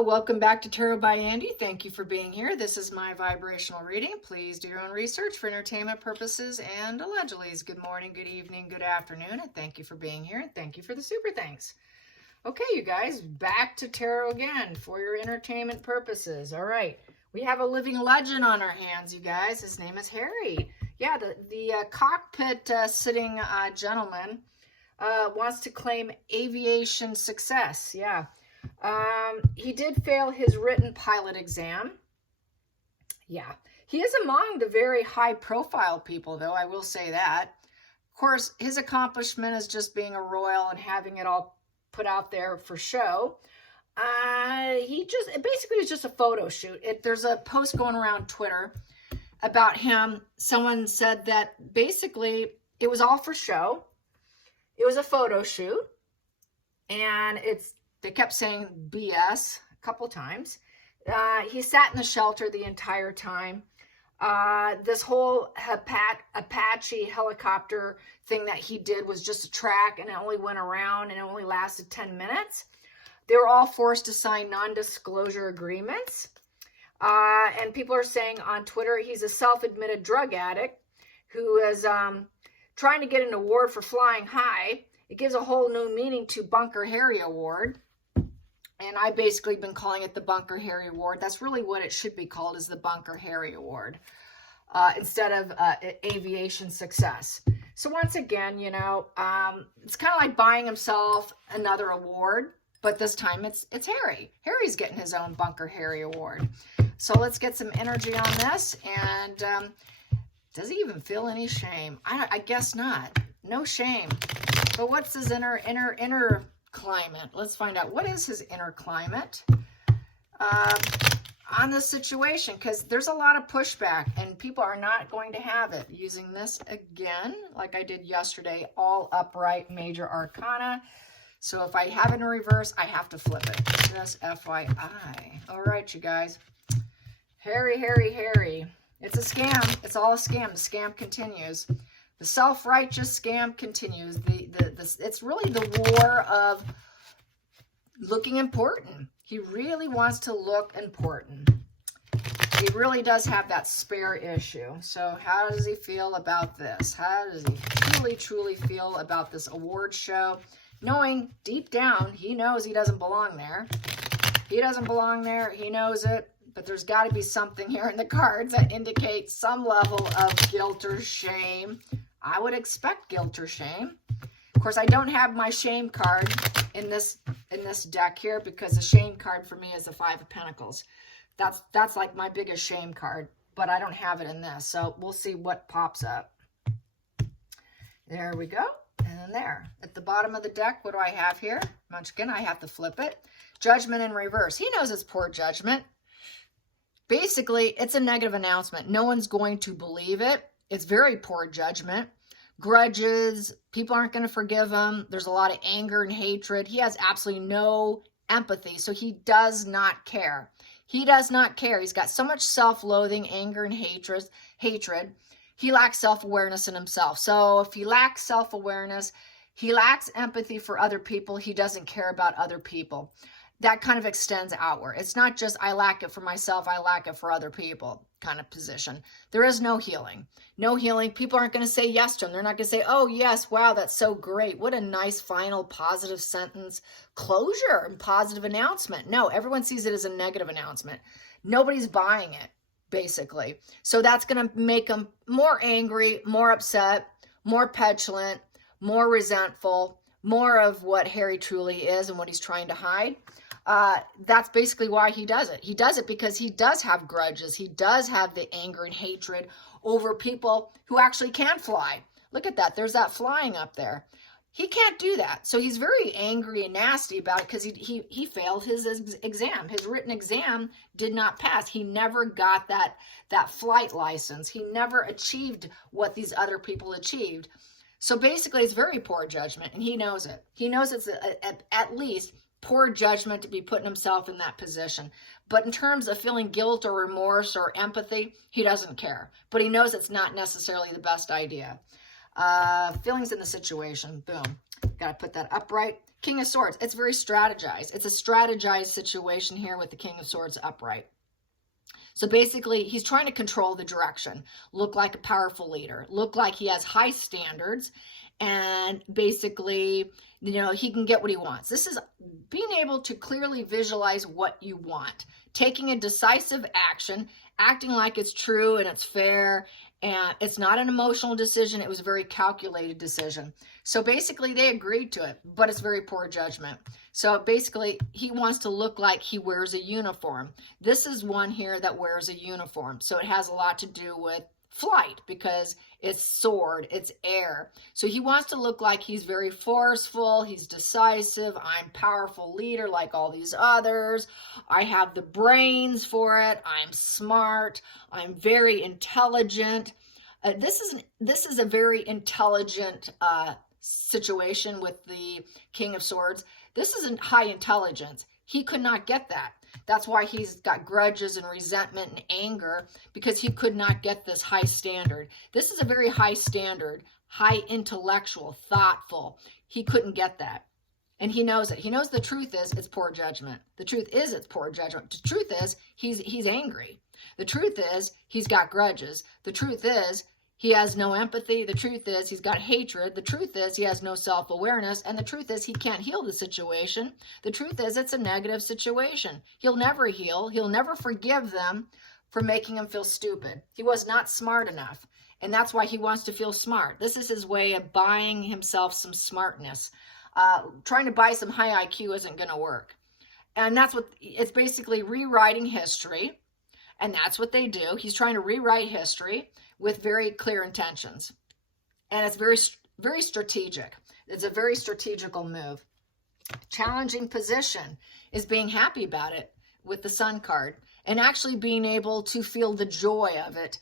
Welcome back to Tarot by Andy. Thank you for being here. This is my vibrational reading. Please do your own research for entertainment purposes and allegedly. Good morning, good evening, good afternoon, and thank you for being here, and thank you for the super thanks. Okay, you guys, back to tarot again for your entertainment purposes. All right, we have a living legend on our hands, you guys. His name is Harry. Yeah, the cockpit sitting gentleman wants to claim aviation success. Yeah. He did fail his written pilot exam. Yeah, he is among the very high profile people, though, I will say that. Of course, his accomplishment is just being a royal and having it all put out there for show. It basically is just a photo shoot. There's a post going around Twitter about him. Someone said that basically it was all for show. It was a photo shoot, and they kept saying BS a couple times. He sat in the shelter the entire time. This whole Apache helicopter thing that he did was just a track, and it only went around, and it only lasted 10 minutes. They were all forced to sign non-disclosure agreements. And people are saying on Twitter he's a self-admitted drug addict who is trying to get an award for flying high. It gives a whole new meaning to Bunker Harry Award. And I've basically been calling it the Bunker Harry Award. That's really what it should be called, is the Bunker Harry Award, instead of aviation success. So once again, you know, it's kind of like buying himself another award, but this time it's Harry. Harry's getting his own Bunker Harry Award. So let's get some energy on this. And does he even feel any shame? I guess not. No shame. But what's his inner climate? Let's find out. What is his inner climate on this situation? Because there's a lot of pushback and people are not going to have it. Using this again, like I did yesterday, all upright major arcana. So if I have it in reverse, I have to flip it. Just FYI. All right, you guys. Harry. It's a scam. It's all a scam. The scam continues. The self-righteous scam continues. It's really the war of looking important. He really wants to look important. He really does have that spare issue. So how does he feel about this? How does he truly feel about this award show? Knowing deep down, he knows he doesn't belong there. He doesn't belong there. He knows it. But there's got to be something here in the cards that indicates some level of guilt or shame. I would expect guilt or shame. Of course, I don't have my shame card in this deck here, because the shame card for me is the Five of Pentacles. That's like my biggest shame card, but I don't have it in this. So we'll see what pops up. There we go. And then there. At the bottom of the deck, what do I have here? Once again, I have to flip it. Judgment in reverse. He knows it's poor judgment. Basically, it's a negative announcement. No one's going to believe it. It's very poor judgment. Grudges. People aren't going to forgive him. There's a lot of anger and hatred. He has absolutely no empathy, so he does not care. He does not care. He's got so much self-loathing, anger, and hatred. He lacks self-awareness in himself. So if he lacks self-awareness, he lacks empathy for other people. He doesn't care about other people. That kind of extends outward. It's not just I lack it for myself, I lack it for other people kind of position. There is no healing. No healing. People aren't going to say yes to him. They're not going to say, oh, yes, wow, that's so great. What a nice final positive sentence closure and positive announcement. No, everyone sees it as a negative announcement. Nobody's buying it, basically. So that's going to make them more angry, more upset, more petulant, more resentful, more of what Harry truly is and what he's trying to hide. That's basically why he does it. He does it because he does have grudges. He does have the anger and hatred over people who actually can fly. Look at that. There's that flying up there. He can't do that. So he's very angry and nasty about it because he failed his exam. His written exam did not pass. He never got that flight license. He never achieved what these other people achieved. So basically, it's very poor judgment, and he knows it. He knows it's at least poor judgment to be putting himself in that position. But in terms of feeling guilt or remorse or empathy, he doesn't care. But he knows it's not necessarily the best idea. Feelings in the situation. Boom. Got to put that upright. King of Swords, it's very strategized. It's a strategized situation here with the King of Swords upright. So basically, he's trying to control the direction, look like a powerful leader, look like he has high standards, and basically, you know, he can get what he wants. This is being able to clearly visualize what you want, taking a decisive action, acting like it's true and it's fair, and it's not an emotional decision. It was a very calculated decision. So basically, they agreed to it, but it's very poor judgment. So basically, he wants to look like he wears a uniform. This is one here that wears a uniform. So it has a lot to do with flight because it's sword, it's air. So he wants to look like he's very forceful, he's decisive, I'm powerful leader like all these others, I have the brains for it, I'm smart, I'm very intelligent. This is a very intelligent situation with the King of Swords. This isn't high intelligence. He could not get that. That's why he's got grudges and resentment and anger, because he could not get this high standard. This is a very high standard, high intellectual, thoughtful. He couldn't get that. And he knows it. He knows the truth is it's poor judgment. The truth is it's poor judgment. The truth is he's angry. The truth is he's got grudges. The truth is he has no empathy. The truth is he's got hatred. The truth is he has no self-awareness. And the truth is he can't heal the situation. The truth is it's a negative situation. He'll never heal. He'll never forgive them for making him feel stupid. He was not smart enough. And that's why he wants to feel smart. This is his way of buying himself some smartness. Trying to buy some high IQ isn't going to work. And that's what it's basically rewriting history. And that's what they do. He's trying to rewrite history with very clear intentions. And it's very, very strategic. It's a very strategical move. Challenging position is being happy about it with the Sun card and actually being able to feel the joy of it.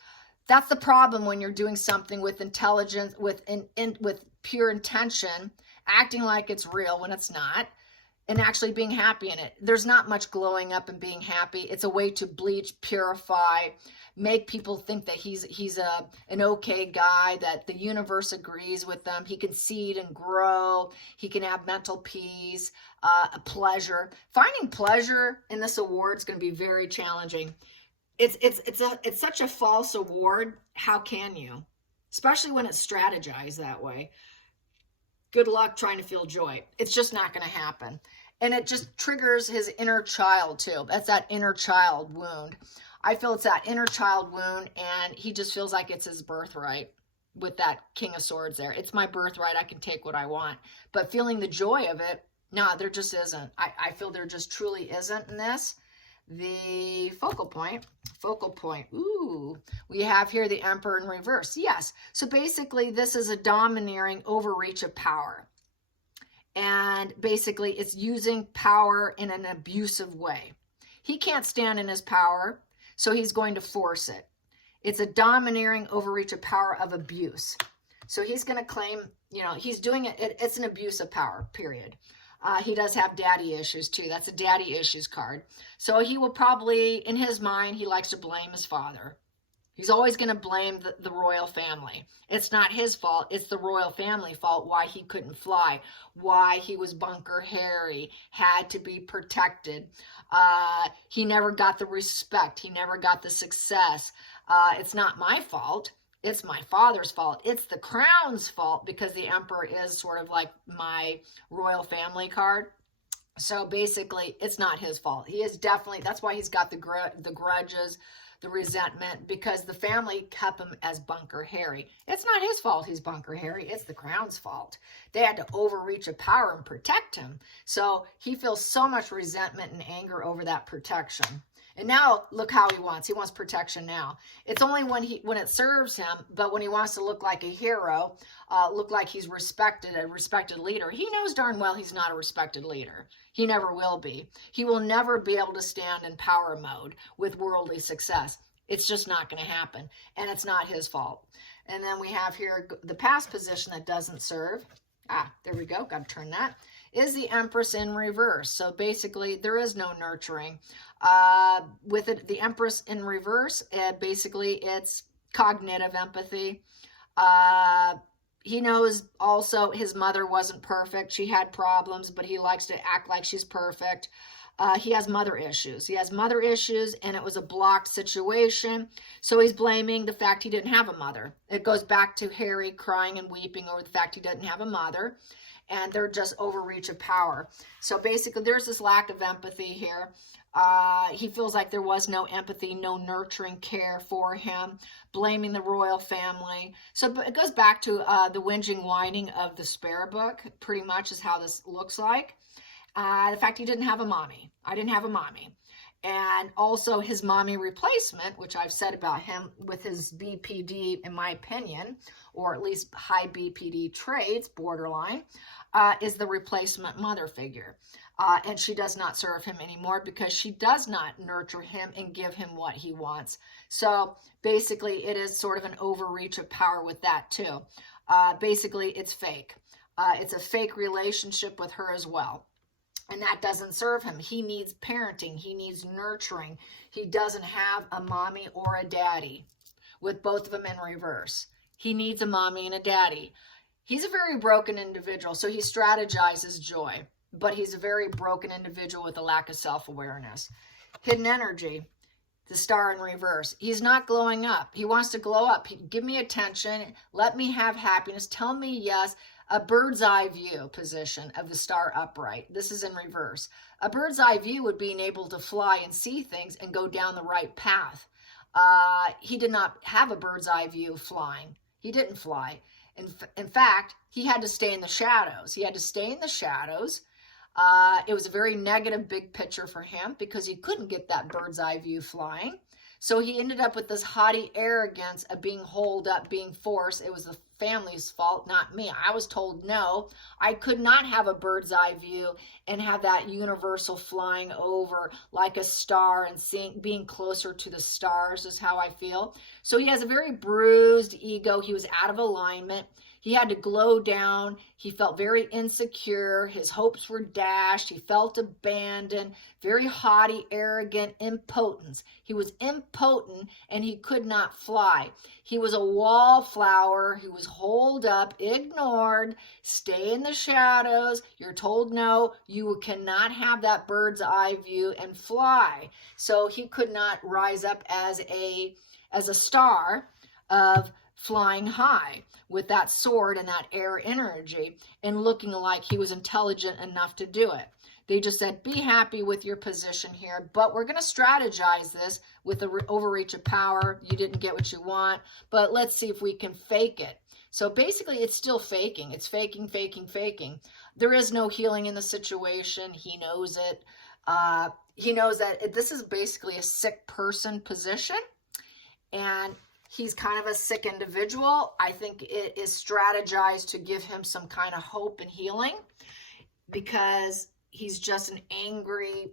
That's the problem when you're doing something with intelligence, with pure intention, acting like it's real when it's not, and actually being happy in it. There's not much glowing up and being happy. It's a way to bleach, purify, make people think that he's an okay guy, that the universe agrees with them. He can seed and grow. He can have mental peace, pleasure. Finding pleasure in this award is going to be very challenging. It's such a false award. How can you? Especially when it's strategized that way. Good luck trying to feel joy. It's just not going to happen. And it just triggers his inner child too. That's that inner child wound. I feel it's that inner child wound, and he just feels like it's his birthright with that King of Swords there. It's my birthright. I can take what I want. But feeling the joy of it, no, there just isn't. I feel there just truly isn't in this. The focal point, ooh, we have here the Emperor in reverse. Yes, so basically this is a domineering overreach of power. And basically it's using power in an abusive way. He can't stand in his power, so he's going to force it. It's a domineering overreach of power of abuse. So he's going to claim, you know, he's doing it. It's an abuse of power, period. He does have daddy issues too. That's a daddy issues card. So he will probably, in his mind, he likes to blame his father. He's always going to blame the royal family. It's not his fault. It's the royal family fault why he couldn't fly, why he was Bunker Harry, had to be protected. He never got the respect. He never got the success. It's not my fault. It's my father's fault. It's the crown's fault because the Emperor is sort of like my royal family card. So basically, it's not his fault. He is definitely, that's why he's got the grudges, the resentment, because the family kept him as Bunker Harry. It's not his fault he's Bunker Harry. It's the crown's fault. They had to overreach of power and protect him. So he feels so much resentment and anger over that protection. And now look how he wants. He wants protection now. It's only when it serves him, but when he wants to look like a hero, look like he's respected, a respected leader, he knows darn well he's not a respected leader. He never will be. He will never be able to stand in power mode with worldly success. It's just not going to happen. And it's not his fault. And then we have here the past position that doesn't serve. There we go. Got to turn that. Is the Empress in reverse. So basically, there is no nurturing. With it, the Empress in reverse, basically, it's cognitive empathy. he knows also his mother wasn't perfect. She had problems, but he likes to act like she's perfect. He has mother issues. He has mother issues, and it was a blocked situation. So he's blaming the fact he didn't have a mother. It goes back to Harry crying and weeping over the fact he didn't have a mother, and they're just overreach of power. So basically, there's this lack of empathy here. He feels like there was no empathy, no nurturing care for him, blaming the royal family. So it goes back to the whinging, whining of the spare book, pretty much is how this looks like. The fact he didn't have a mommy. I didn't have a mommy. And also his mommy replacement, which I've said about him with his BPD, in my opinion, or at least high BPD traits, borderline, is the replacement mother figure. And she does not serve him anymore because she does not nurture him and give him what he wants. So basically it is sort of an overreach of power with that too. Basically it's fake. It's a fake relationship with her as well. And that doesn't serve him. He needs parenting. He needs nurturing. He doesn't have a mommy or a daddy, with both of them in reverse. He needs a mommy and a daddy. He's a very broken individual, so he strategizes joy, but he's a very broken individual with a lack of self-awareness. Hidden energy, the star in reverse. He's not glowing up. He wants to glow up. Give me attention. Let me have happiness. Tell me yes. A bird's eye view position of the star upright. This is in reverse. A bird's eye view would be able to fly and see things and go down the right path. He did not have a bird's eye view flying. He didn't fly. In fact, he had to stay in the shadows. He had to stay in the shadows. It was a very negative big picture for him because he couldn't get that bird's eye view flying. So he ended up with this haughty arrogance of being holed up, being forced. It was the family's fault, not me. I was told no, I could not have a bird's eye view and have that universal flying over like a star and being closer to the stars is how I feel. So he has a very bruised ego. He was out of alignment. He had to glow down. He felt very insecure. His hopes were dashed. He felt abandoned, very haughty, arrogant, impotence. He was impotent and he could not fly. He was a wallflower. He was holed up, ignored, stay in the shadows. You're told no, you cannot have that bird's eye view and fly. So he could not rise up as a star of flying high with that sword and that air energy and looking like he was intelligent enough to do it. They just said, be happy with your position here, but we're going to strategize this with the overreach of power. You didn't get what you want, but let's see if we can fake it. So basically it's still faking. It's faking, faking, faking. There is no healing in the situation. He knows it. He knows that this is basically a sick person position, and he's kind of a sick individual. I think it is strategized to give him some kind of hope and healing because he's just an angry,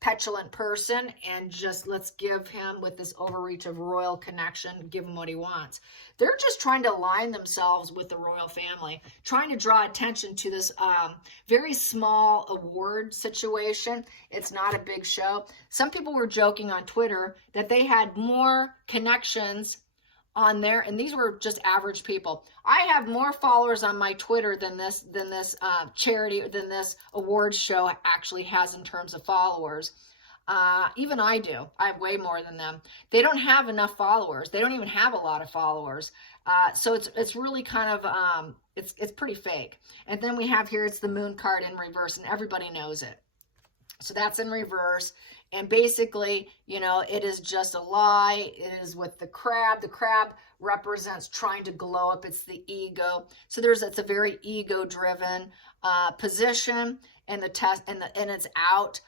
petulant person, and just let's give him, with this overreach of royal connection, give him what he wants. They're just trying to align themselves with the royal family, trying to draw attention to this very small award situation. It's not a big show. Some people were joking on Twitter that they had more connections on there, and these were just average people. I have more followers on my Twitter than this charity, than this awards show actually has in terms of followers. Even I do. I have way more than them. They don't have enough followers. They don't even have a lot of followers. So it's really kind of it's pretty fake. And then we have here, it's the moon card in reverse, and everybody knows it. So that's in reverse. And basically, you know, it is just a lie. It is with the crab. The crab represents trying to glow up. It's the ego. So it's a very ego-driven position, and the test, and it's out.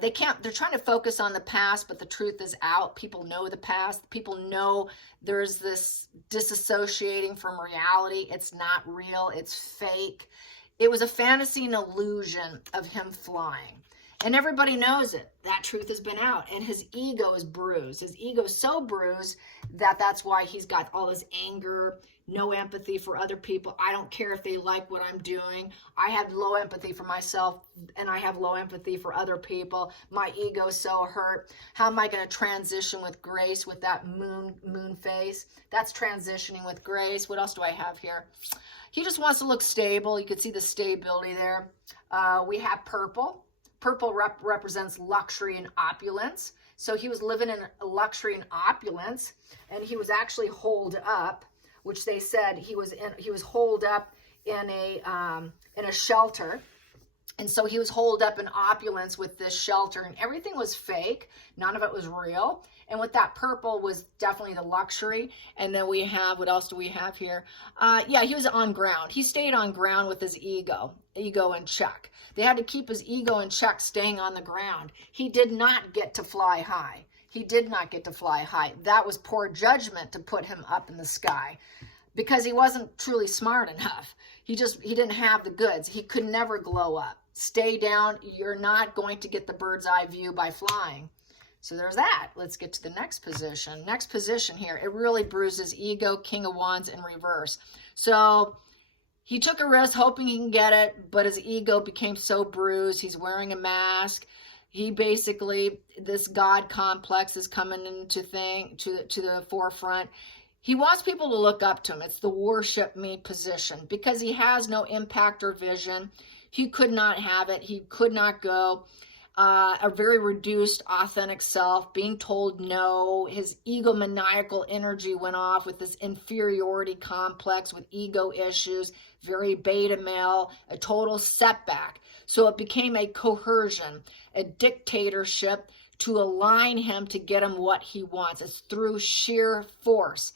They're trying to focus on the past, but the truth is out. People know the past. People know there's this disassociating from reality. It's not real. It's fake. It was a fantasy and illusion of him flying. And everybody knows it. That truth has been out. And his ego is bruised. His ego is so bruised that that's why he's got all this anger, no empathy for other people. I don't care if they like what I'm doing. I have low empathy for myself, and I have low empathy for other people. My ego is so hurt. How am I going to transition with grace with that moon face? That's transitioning with grace. What else do I have here? He just wants to look stable. You can see the stability there. We have purple. Purple represents luxury and opulence. So he was living in luxury and opulence, and he was actually holed up, which they said he was holed up in a shelter. And so he was holed up in opulence with this shelter, and everything was fake. None of it was real. And with that purple was definitely the luxury. And then we have, what else do we have here? Yeah, he was on ground. He stayed on ground with his ego in check. They had to keep his ego in check, staying on the ground. He did not get to fly high. He did not get to fly high. That was poor judgment to put him up in the sky, because he wasn't truly smart enough. He didn't have the goods. He could never glow up. Stay down. You're not going to get the bird's eye view by flying. So there's that. Let's get to the next position. Next position here. It really bruises ego, King of Wands in reverse. So he took a risk hoping he can get it, but his ego became so bruised. He's wearing a mask. He basically, this God complex is coming into to the forefront. He wants people to look up to him. It's the worship me position, because he has no impact or vision. He could not have it. He could not go. A very reduced, authentic self, being told no. His egomaniacal energy went off with this inferiority complex, with ego issues, very beta male, a total setback. So it became a coercion, a dictatorship to align him to get him what he wants. It's through sheer force.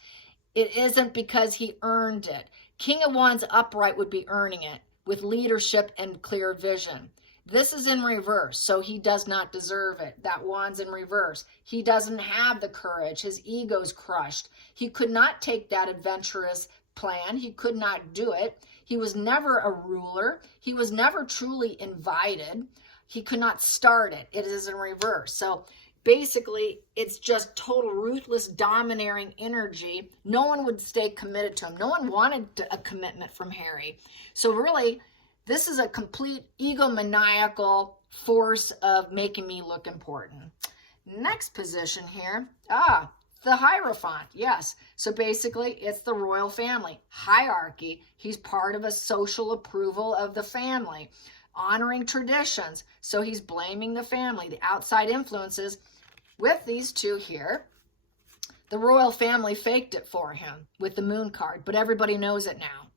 It isn't because he earned it. King of Wands upright would be earning it with leadership and clear vision. This is in reverse, so he does not deserve it. That Wand's in reverse. He doesn't have the courage. His ego's crushed. He could not take that adventurous plan. He could not do it. He was never a ruler. He was never truly invited. He could not start it. It is in reverse. So basically, it's just total ruthless, domineering energy. No one would stay committed to him. No one wanted a commitment from Harry. So really, this is a complete egomaniacal force of making me look important. Next position here. The Hierophant. Yes. So basically, it's the royal family. Hierarchy. He's part of a social approval of the family. Honoring traditions. So he's blaming the family. The outside influences. With these two here, the royal family faked it for him with the moon card. But everybody knows it now.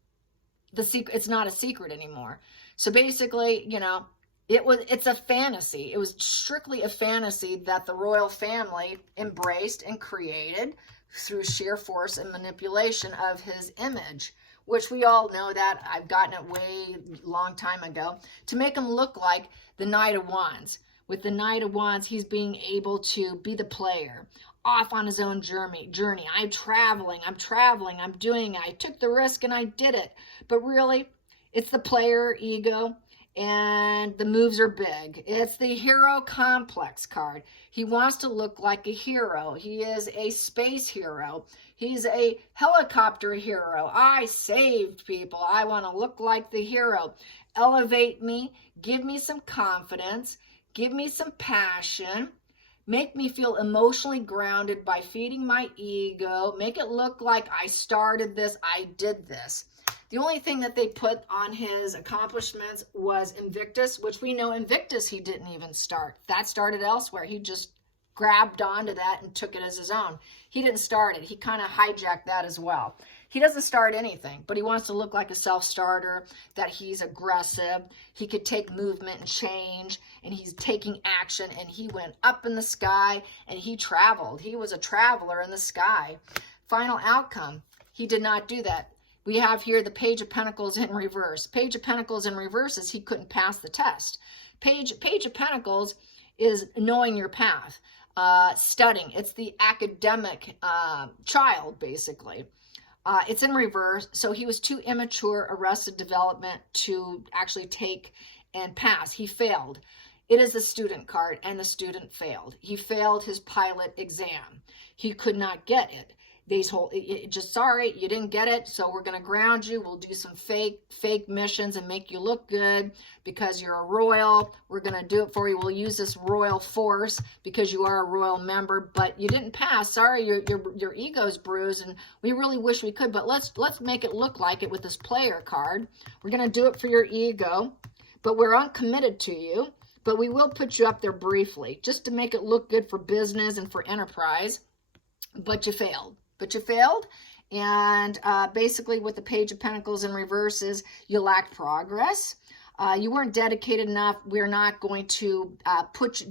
It's not a secret anymore. So basically, it's a fantasy. It was strictly a fantasy that the royal family embraced and created through sheer force and manipulation of his image, which we all know that. I've gotten it way long time ago, to make him look like the Knight of Wands. With the Knight of Wands, he's being able to be the player, off on his own journey. I'm traveling, I'm doing it. I took the risk and I did it. But really, it's the player ego, and the moves are big. It's the hero complex card. He wants to look like a hero. He is a space hero. He's a helicopter hero. I saved people. I want to look like the hero. Elevate me. Give me some confidence. Give me some passion. Make me feel emotionally grounded by feeding my ego. Make it look like I started this, I did this. The only thing that they put on his accomplishments was Invictus, which we know Invictus he didn't even start. That started elsewhere. He just grabbed onto that and took it as his own. He didn't start it. He kind of hijacked that as well. He doesn't start anything, but he wants to look like a self-starter, that he's aggressive, he could take movement and change, and he's taking action, and he went up in the sky, and he traveled. He was a traveler in the sky. Final outcome, he did not do that. We have here the Page of Pentacles in reverse. Page of Pentacles in reverse is he couldn't pass the test. Page of Pentacles is knowing your path, studying. It's the academic child, basically. It's in reverse, so he was too immature, arrested development to actually take and pass. He failed. It is the student card, and the student failed. He failed his pilot exam. He could not get it. Just sorry, you didn't get it, so we're going to ground you. We'll do some fake missions and make you look good because you're a royal. We're going to do it for you. We'll use this royal force because you are a royal member, but you didn't pass. Sorry, your ego's bruised, and we really wish we could, but let's make it look like it with this player card. We're going to do it for your ego, but we're uncommitted to you, but we will put you up there briefly just to make it look good for business and for enterprise, but you failed. And basically with the Page of Pentacles in reverse is you lacked progress. You weren't dedicated enough. We're not going to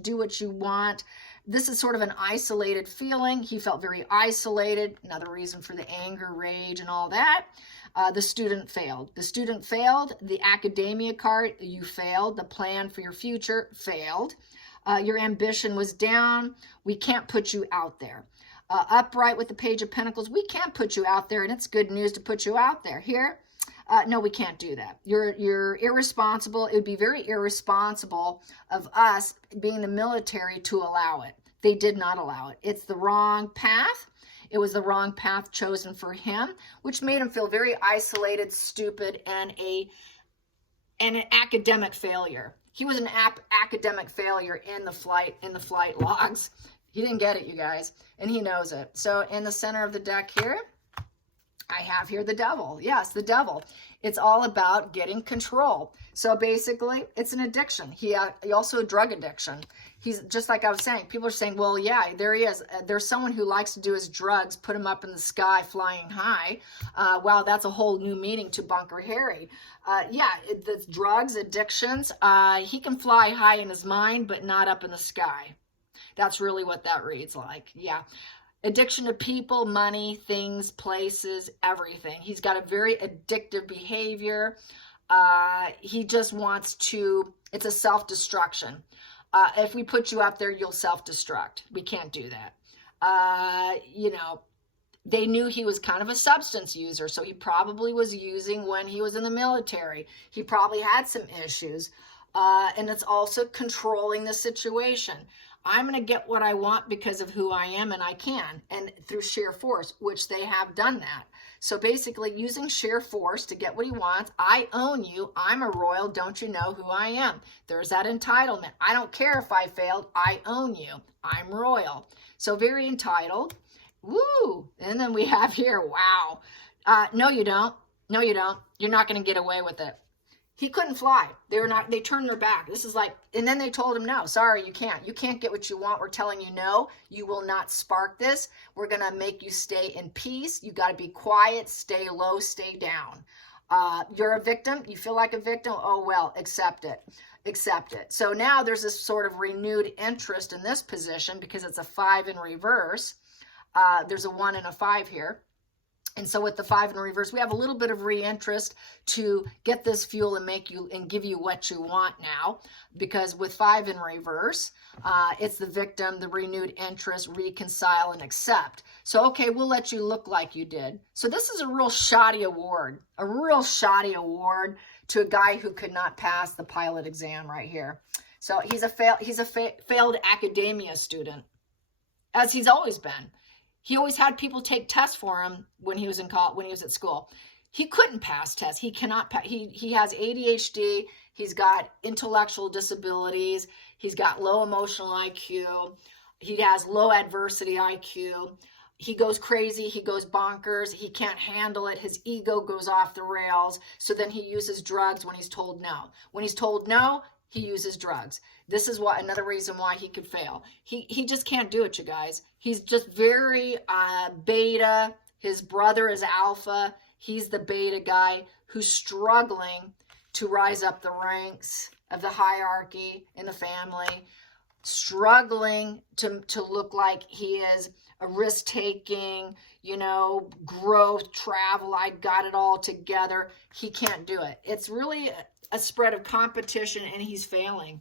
do what you want. This is sort of an isolated feeling. He felt very isolated. Another reason for the anger, rage, and all that. The student failed. The academia card, you failed. The plan for your future failed. Your ambition was down. We can't put you out there. Upright with the Page of Pentacles, we can't put you out there, and it's good news to put you out there. Here, no, we can't do that. You're irresponsible. It would be very irresponsible of us, being the military, to allow it. They did not allow it. It's the wrong path. It was the wrong path chosen for him, which made him feel very isolated, stupid, and an academic failure. He was an academic failure in the flight logs. He didn't get it, you guys, and he knows it. So in the center of the deck here, I have here the devil. Yes, the devil. It's all about getting control. So basically, it's an addiction. He also a drug addiction. He's just like I was saying. People are saying, well, yeah, there he is. There's someone who likes to do his drugs, put him up in the sky, flying high. Wow, that's a whole new meaning to Bunker Harry. Yeah, the drugs, addictions. He can fly high in his mind, but not up in the sky. That's really what that reads like. Yeah. Addiction to people, money, things, places, everything. He's got a very addictive behavior. He just wants to, it's a self-destruction. If we put you up there, you'll self-destruct. We can't do that. You know, they knew he was kind of a substance user, so he probably was using when he was in the military. He probably had some issues. And it's also controlling the situation. I'm going to get what I want because of who I am, and I can, and through sheer force, which they have done that. So basically using sheer force to get what he wants. I own you. I'm a royal. Don't you know who I am? There's that entitlement. I don't care if I failed. I own you. I'm royal. So very entitled. Woo! And then we have here, wow. No, you don't. No, you don't. You're not going to get away with it. He couldn't fly. They turned their back. This is like, and then they told him, no, sorry, you can't. You can't get what you want. We're telling you no. You will not spark this. We're going to make you stay in peace. You got to be quiet, stay low, stay down. You're a victim. You feel like a victim. Oh, well, accept it. Accept it. So now there's this sort of renewed interest in this position because it's a 5 in reverse. There's a 1 and a 5 here. And so with the 5 in reverse, we have a little bit of reinterest to get this fuel and give you what you want now. Because with 5 in reverse, it's the victim, the renewed interest, reconcile, and accept. So, okay, we'll let you look like you did. So this is a real shoddy award. A real shoddy award to a guy who could not pass the pilot exam right here. So he's a failed academia student, as he's always been. He always had people take tests for him when he was in college, when he was at school. He couldn't pass tests. He cannot pass. He has ADHD. He's got intellectual disabilities. He's got low emotional IQ. He has low adversity IQ. He goes crazy. He goes bonkers. He can't handle it. His ego goes off the rails. So then he uses drugs when he's told no. When he's told no, he uses drugs. This is another reason why he could fail. He just can't do it, you guys. He's just very beta. His brother is alpha. He's the beta guy who's struggling to rise up the ranks of the hierarchy in the family, struggling to look like he is a risk-taking, you know, growth, travel. I got it all together. He can't do it. It's really a spread of competition, and he's failing.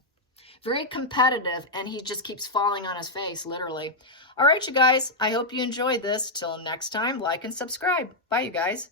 Very competitive, and he just keeps falling on his face, literally. All right, you guys, I hope you enjoyed this. Till next time, like and subscribe. Bye, you guys.